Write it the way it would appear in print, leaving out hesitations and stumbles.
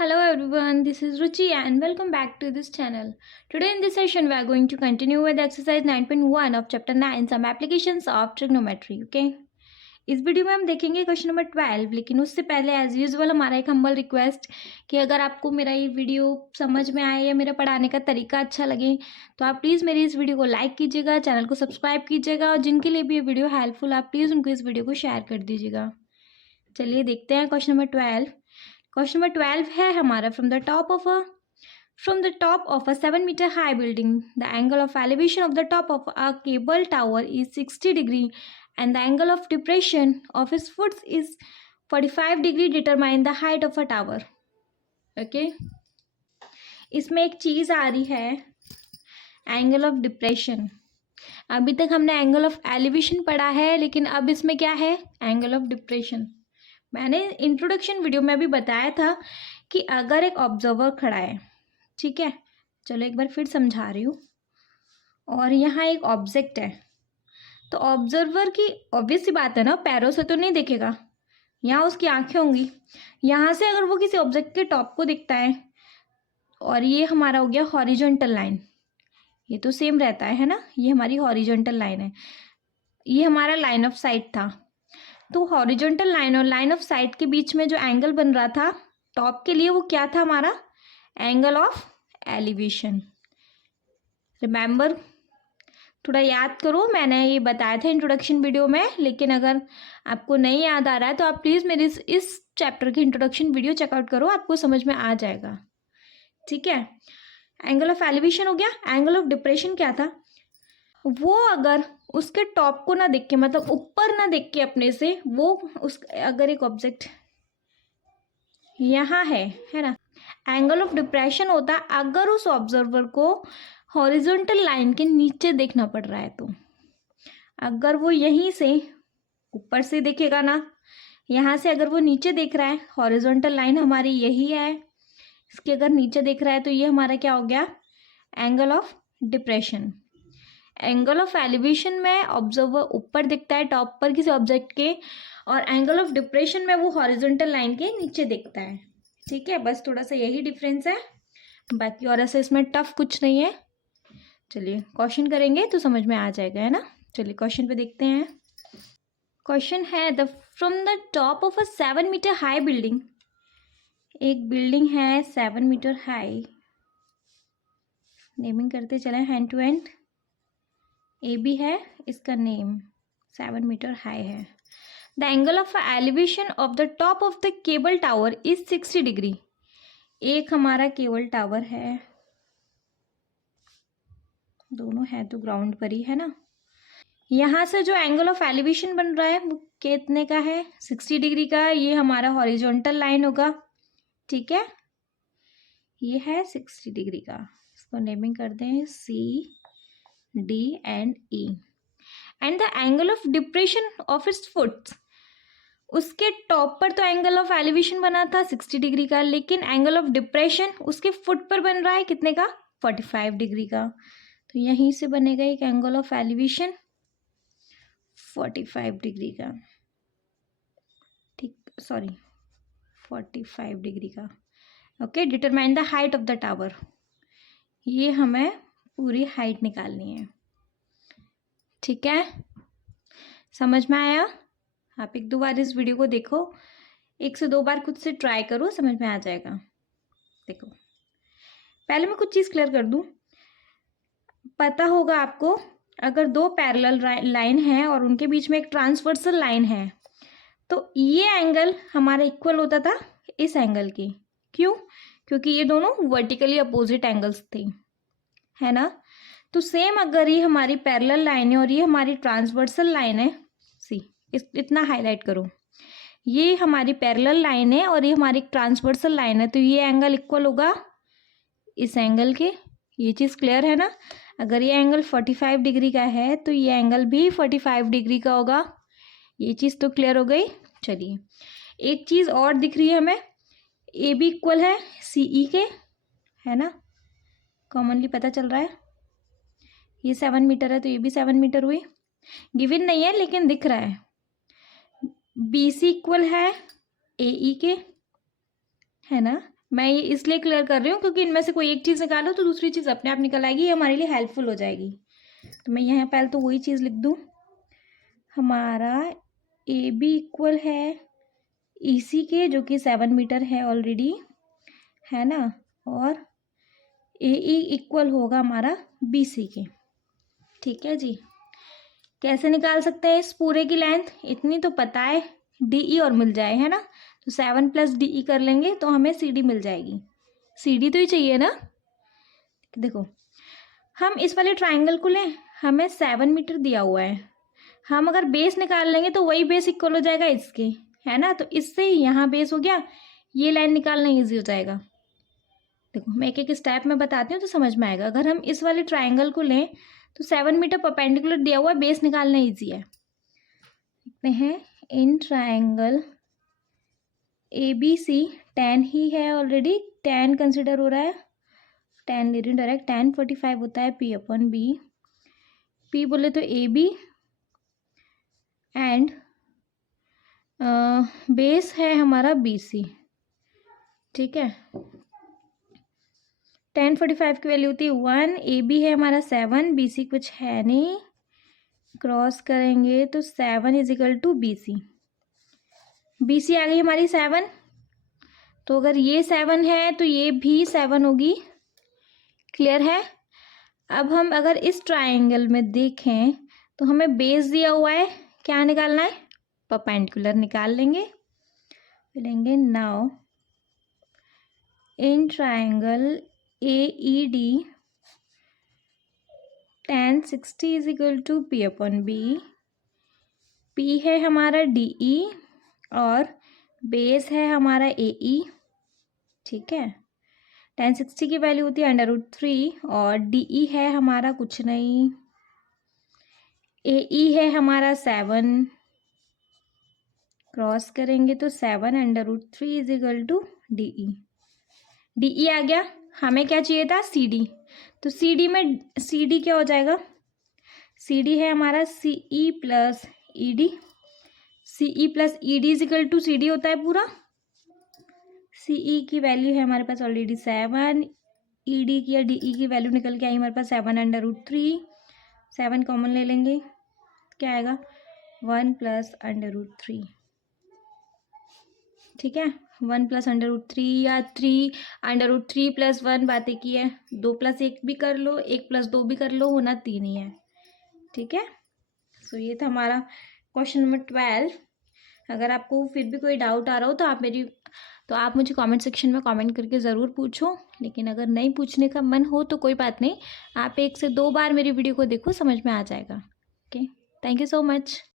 Hello everyone, this is Ruchi and welcome back to this channel. Today in this session we are going to continue with exercise 9.1 of chapter 9 some applications of trigonometry. Okay? इस video में हम देखेंगे question number 12, लेकिन उससे पहले as usual हमारा एक humble request कि अगर आपको मेरा ये वीडियो समझ में आए या मेरा पढ़ाने का तरीका अच्छा लगे तो आप प्लीज़ मेरी इस वीडियो को लाइक कीजिएगा, चैनल को सब्सक्राइब कीजिएगा और जिनके लिए भी ये वीडियो हेल्पफुल आप प्लीज़ उनको इस वीडियो को शेयर कर दीजिएगा। चलिए देखते हैं क्वेश्चन नंबर 12। क्वेश्चन नंबर 12 है हमारा from the top of a 7-meter high building, the angle of elevation of the top of a cable tower is 60 degree and the angle of depression of its foot is 45 degree. Determine the height of a tower. Okay? इसमें एक चीज़ आ रही है angle of depression. अभी तक हमने angle of elevation पढ़ा है, लेकिन अब इसमें क्या है, एंगल ऑफ डिप्रेशन। मैंने इंट्रोडक्शन वीडियो में भी बताया था कि अगर एक ऑब्जर्वर खड़ा है, ठीक है, चलो एक बार फिर समझा रही हूँ, और यहाँ एक ऑब्जेक्ट है, तो ऑब्जर्वर की ऑब्वियस सी बात है ना, पैरों से तो नहीं देखेगा, यहाँ उसकी आंखें होंगी। यहाँ से अगर वो किसी ऑब्जेक्ट के टॉप को दिखता है और ये हमारा हो गया हॉरिजॉन्टल लाइन, ये तो सेम रहता है ना, ये हमारी हॉरिजॉन्टल लाइन है, ये हमारा लाइन ऑफ साइट था। तो हॉरिजॉन्टल लाइन और लाइन ऑफ साइट के बीच में जो एंगल बन रहा था टॉप के लिए, वो क्या था हमारा, एंगल ऑफ एलिवेशन। रिमेंबर, थोड़ा याद करो, मैंने ये बताया था इंट्रोडक्शन वीडियो में, लेकिन अगर आपको नहीं याद आ रहा है तो आप प्लीज़ मेरी इस चैप्टर की इंट्रोडक्शन वीडियो चेकआउट करो, आपको समझ में आ जाएगा। ठीक है, एंगल ऑफ एलिवेशन हो गया। एंगल ऑफ डिप्रेशन क्या था, वो अगर उसके टॉप को ना देख के, मतलब ऊपर ना देख के अपने से, वो उस अगर एक ऑब्जेक्ट यहाँ है ना, एंगल ऑफ डिप्रेशन होता है अगर उस ऑब्जर्वर को हॉरिजॉन्टल लाइन के नीचे देखना पड़ रहा है। तो अगर वो यहीं से ऊपर से देखेगा ना, यहाँ से अगर वो नीचे देख रहा है, हॉरिजॉन्टल लाइन हमारी यही है, इसके अगर नीचे देख रहा है तो ये हमारा क्या हो गया, angle of depression. Angle of elevation में ऑब्जर्वर ऊपर दिखता है टॉप पर किसी ऑब्जेक्ट के, और एंगल ऑफ डिप्रेशन में वो हॉरिजॉन्टल लाइन के नीचे दिखता है। ठीक है, बस थोड़ा सा यही डिफरेंस है, बाकी और ऐसे इसमें टफ कुछ नहीं है। चलिए क्वेश्चन करेंगे तो समझ में आ जाएगा, है ना। चलिए क्वेश्चन पे देखते हैं। क्वेश्चन है the from the top of a 7 metre high building, एक बिल्डिंग है 7 मीटर हाई, नेमिंग करते चले hand to hand. A B है इसका नेम, 7 मीटर हाई है। The angle of elevation of the top of the cable tower is 60 degree. एक हमारा cable tower है, दोनों है तो ग्राउंड पर ही है ना। यहाँ से जो एंगल ऑफ एलिवेशन बन रहा है वो कितने का है, 60 डिग्री का। ये हमारा हॉरिजॉन्टल लाइन होगा, ठीक है, ये है 60 डिग्री का। इसको नेमिंग कर दें C D and E. And the angle of depression of its foot, उसके टॉप पर तो एंगल ऑफ एलिवेशन बना था 60 डिग्री का, लेकिन एंगल ऑफ डिप्रेशन उसके फुट पर बन रहा है कितने का, 45 डिग्री का। तो यहीं से बनेगा एक एंगल ऑफ एलिवेशन 45 डिग्री का, ठीक, सॉरी 45 डिग्री का। Okay, determine the height of the tower, ये हमें पूरी हाइट निकालनी है। ठीक है, समझ में आया। आप 1-2 बार इस वीडियो को देखो, 1 से 2 बार खुद से ट्राई करो, समझ में आ जाएगा। देखो, पहले मैं कुछ चीज़ क्लियर कर दूं। पता होगा आपको, अगर 2 पैरेलल लाइन है और उनके बीच में एक ट्रांसवर्सल लाइन है, तो ये एंगल हमारा इक्वल होता था इस एंगल की। क्यों? क्योंकि ये दोनों वर्टिकली अपोजिट एंगल्स थे, है ना। तो सेम अगर ये हमारी पैरेलल लाइन है और ये हमारी ट्रांसवर्सल लाइन है, सी इतना हाईलाइट करो, ये हमारी पैरेलल लाइन है और ये हमारी ट्रांसवर्सल लाइन है, तो ये एंगल इक्वल होगा इस एंगल के। ये चीज़ क्लियर है ना। अगर ये एंगल 45 डिग्री का है तो ये एंगल भी 45 डिग्री का होगा। ये चीज़ तो क्लियर हो गई। चलिए एक चीज़ और दिख रही है हमें, ए बी इक्वल है सी ई के, है ना, कॉमनली पता चल रहा है। ये 7 मीटर है तो ये भी 7 मीटर हुई, गिवन नहीं है लेकिन दिख रहा है। बी सी इक्वल है ए ई के, है ना, मैं ये इसलिए क्लियर कर रही हूँ क्योंकि इनमें से कोई एक चीज़ निकालो तो दूसरी चीज़ अपने आप निकल आएगी, ये हमारे लिए हेल्पफुल हो जाएगी। तो मैं यहाँ पहले तो वही चीज़ लिख दूँ, हमारा ए बी इक्वल है ई सी के, जो कि 7 मीटर है ऑलरेडी, है ना, और ए ई इक्वल होगा हमारा बी सी के। ठीक है जी। कैसे निकाल सकते हैं इस पूरे की लेंथ? इतनी तो पता है, डी ई और मिल जाए, है ना, तो 7 + डी ई कर लेंगे तो हमें सी डी मिल जाएगी। सी डी तो ही चाहिए ना। देखो, हम इस वाले ट्राइंगल को लें, हमें 7 मीटर दिया हुआ है, हम अगर बेस निकाल लेंगे तो वही बेस इक्वल हो जाएगा इसके, है ना, तो इससे यहाँ बेस हो गया, ये लाइन निकालना ईजी हो जाएगा। देखो मैं एक एक स्टेप में बताती हूँ तो समझ में आएगा। अगर हम इस वाले ट्राइंगल को लें तो 7 मीटर परपेंडिकुलर दिया हुआ है, बेस निकालना ईजी है। देखते हैं, in triangle A B C, tan ही है ऑलरेडी, tan कंसिडर हो रहा है, tan ले रही हूँ डायरेक्ट, tan 45 होता है P/B। P बोले तो ए बी एंड बेस है हमारा बी सी। ठीक है, tan 45 की वैल्यू होती है 1, ए बी है हमारा 7, बी सी कुछ है नहीं, क्रॉस करेंगे तो 7 = बी सी। बी सी आ गई हमारी 7, तो अगर ये 7 है तो ये भी 7 होगी। क्लियर है। अब हम अगर इस ट्राइंगल में देखें तो हमें बेस दिया हुआ है, क्या निकालना है? परपेंडिकुलर निकाल लेंगे। लेंगे now in triangle A E D, tan 60 = P/B। P है हमारा डी ई और बेस है हमारा ए ई। ठीक है, tan 60 की वैल्यू होती है √3 और डी ई है हमारा कुछ नहीं, ए ई है हमारा 7, क्रॉस करेंगे तो 7 √3 = डी ई। डी ई आ गया, हमें क्या चाहिए था? C D. तो सी डी में सी डी क्या हो जाएगा? सी डी है हमारा C E plus E D. C E plus E D = C D होता है पूरा। सी ई की वैल्यू है हमारे पास ऑलरेडी 7, ई डी की या डी ई की वैल्यू निकल के आई हमारे पास 7 √3, 7 कॉमन ले लेंगे, क्या आएगा? 1 + √3। ठीक है, 1 + √3 या 3 √3 + 1 बातें की है, 2 + 1 भी कर लो, 1 + 2 भी कर लो, होना 3 ही है। ठीक है, सो ये था हमारा क्वेश्चन नंबर 12। अगर आपको फिर भी कोई डाउट आ रहा हो तो आप मुझे कमेंट सेक्शन में कमेंट करके ज़रूर पूछो, लेकिन अगर नहीं पूछने का मन हो तो कोई बात नहीं, आप 1 से 2 बार मेरी वीडियो को देखो, समझ में आ जाएगा। Okay, thank you so much.